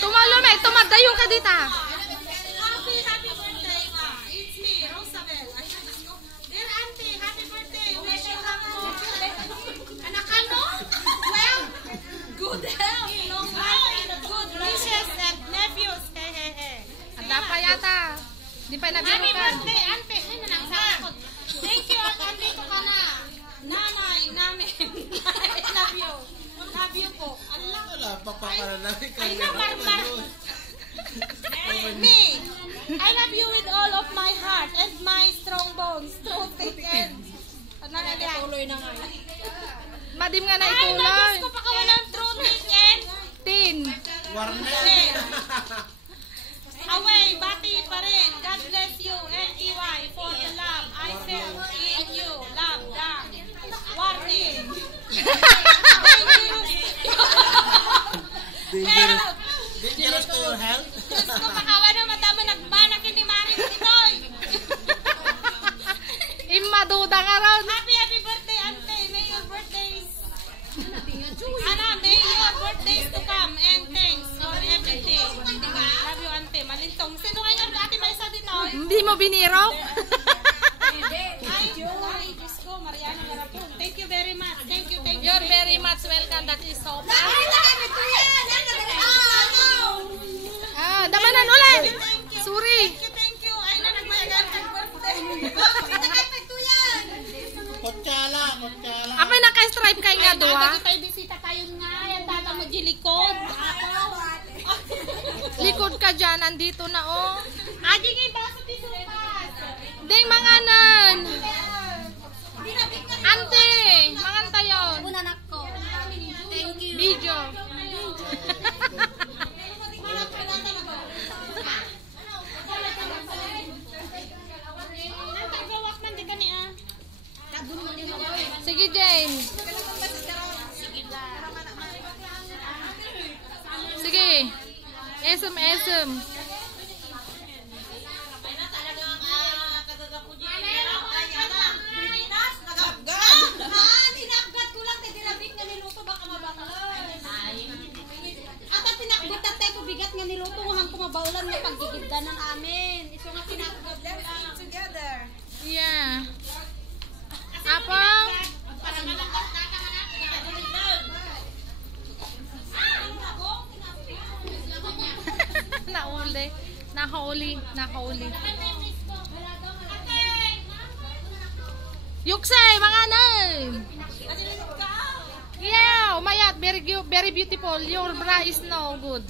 Tumalumay, tumagayong ka dita. Happy birthday, ma. It's me, Rosabel. Dear auntie, happy birthday. Wish you have more. Anak ka, no? Well, good health, long life, and good wishes and nephews. Anda pa yata. Di pa nabirukan. Happy birthday, auntie. Ay, nanang. Thank you, at andito ka na. Nanay, namin. I love you. Love you po. Allah. Wala, papakalalamin ka. I know, Barbar. Me, I love you with all of my heart and my strong bones, strong thick and tuloy na nga. Madim nga na Ay, ituloy. nabis ko pa ka walang true thick and Tin. Warner. away, bati pa rin. God bless you, LTY, for the love I felt in you. Love, dam. Warning. Dangerous to your health. Diyos ko, makawa na matama nagmana kini Maring Pinoy. Imaduda nga raw. Happy birthday, ante. May your birthdays. Ana, may your birthdays to come. And thanks for everything. Love you, ante. Malintong. Sino ngayon ate Maisa dito? Hindi mo biniro? Ay, Diyos ko, Mariana Garapon. Thank you very much. Thank you. You're very much welcome. That is so fun. Damanan ulit. Sorry. Thank you. Ay, nanagmayagan kang birthday. Kotsala. Apay naka-stripe kay nga doa. Tayo bisita tayo nga. Yan tata mo gilikod. Likod ka dyan. Nandito na oh. Aging ibaso di supas. Ding manganan. Ante. Mangan tayo. Unanak ko. Thank you. Video. Sige, Jane. Sige. Esem. Tinakbat ko lang, tinirabik nga niluto, baka mabakal. Ata tinakbat tatay ko, bigat nga niluto, hang kumabaulan nga paggigibdan ng amin. Ito nga tinakbat lang. Together. Yeah. Apang? Nahuli. Yuksay, mga nan. Yeah, umayat. Very beautiful. Your bra is no good.